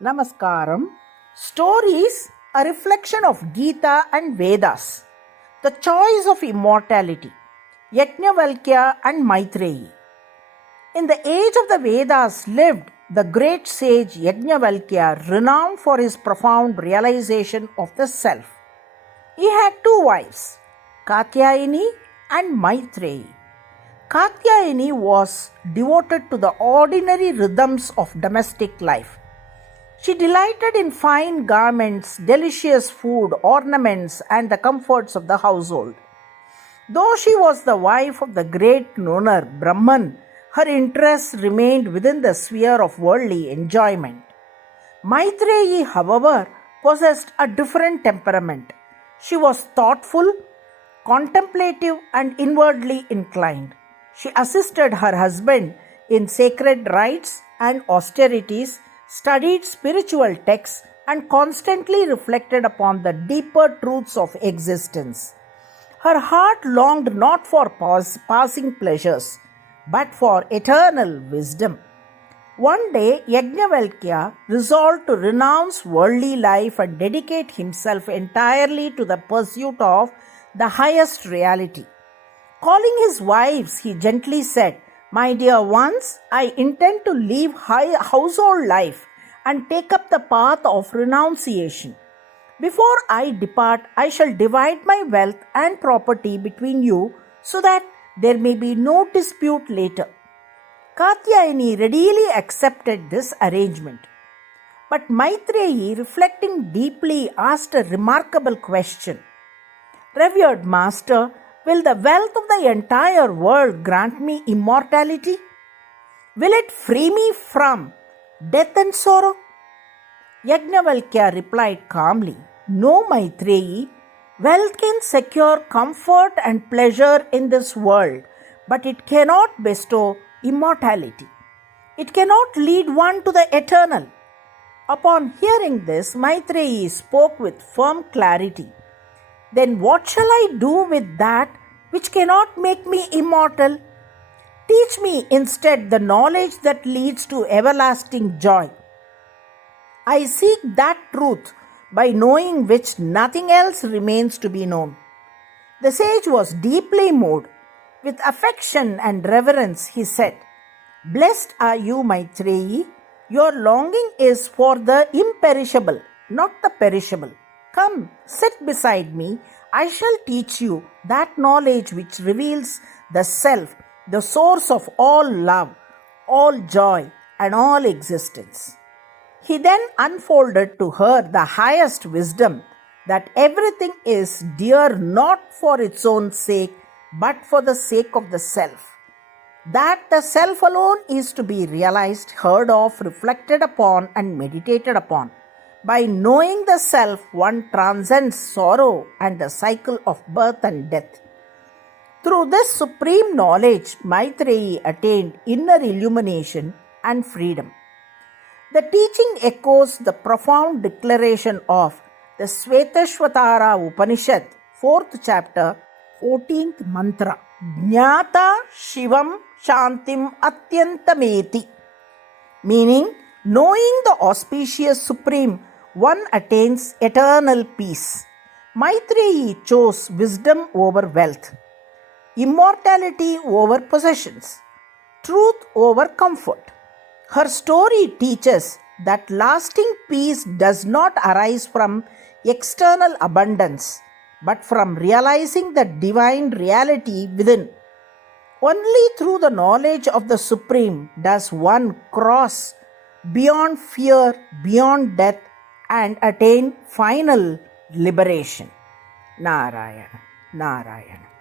Namaskaram. Stories, a reflection of Gita and Vedas. The choice of immortality. YAJNAVALKYA and MYTHREYI. In the age of the Vedas lived the great sage YAJNAVALKYA, renowned for his profound realization of the self. He had two wives, Katyayani and MYTHREYI. Katyayani was devoted to the ordinary rhythms of domestic life. She delighted in fine garments, delicious food, ornaments, and the comforts of the household. Though she was the wife of the great knower Brahman, her interests remained within the sphere of worldly enjoyment. MYTHREYI, however, possessed a different temperament. She was thoughtful, contemplative, and inwardly inclined. She assisted her husband in sacred rites and austerities, studied spiritual texts, and constantly reflected upon the deeper truths of existence. Her heart longed not for passing pleasures, but for eternal wisdom. One day, YAJNAVALKYA resolved to renounce worldly life and dedicate himself entirely to the pursuit of the highest reality. Calling his wives, he gently said, "My dear ones, I intend to leave household life and take up the path of renunciation. Before I depart, I shall divide my wealth and property between you so that there may be no dispute later." Katyayani readily accepted this arrangement. But MYTHREYI, reflecting deeply, asked a remarkable question. "Revered Master, will the wealth of the entire world grant me immortality? Will it free me from death and sorrow?" YAJNAVALKYA replied calmly, "No, MYTHREYI, wealth can secure comfort and pleasure in this world, but it cannot bestow immortality. It cannot lead one to the eternal." Upon hearing this, MYTHREYI spoke with firm clarity. "Then what shall I do with that which cannot make me immortal? Teach me instead the knowledge that leads to everlasting joy. I seek that truth by knowing which nothing else remains to be known." The sage was deeply moved. With affection and reverence, he said, "Blessed are you, MYTHREYI. Your longing is for the imperishable, not the perishable. Come, sit beside me. I shall teach you that knowledge which reveals the self, the source of all love, all joy, and all existence." He then unfolded to her the highest wisdom, that everything is dear not for its own sake, but for the sake of the self. That the self alone is to be realized, heard of, reflected upon, and meditated upon. By knowing the self, one transcends sorrow and the cycle of birth and death. Through this supreme knowledge, MYTHREYI attained inner illumination and freedom. The teaching echoes the profound declaration of the Svetashvatara Upanishad, 4th chapter, 14th mantra, "Jnata Shivam Shantim Atyantameti," meaning, knowing the auspicious Supreme, one attains eternal peace. MYTHREYI chose wisdom over wealth, immortality over possessions, truth over comfort. Her story teaches that lasting peace does not arise from external abundance, but from realizing the divine reality within. Only through the knowledge of the Supreme does one cross beyond fear, beyond death, and attain final liberation. Narayana, Narayana.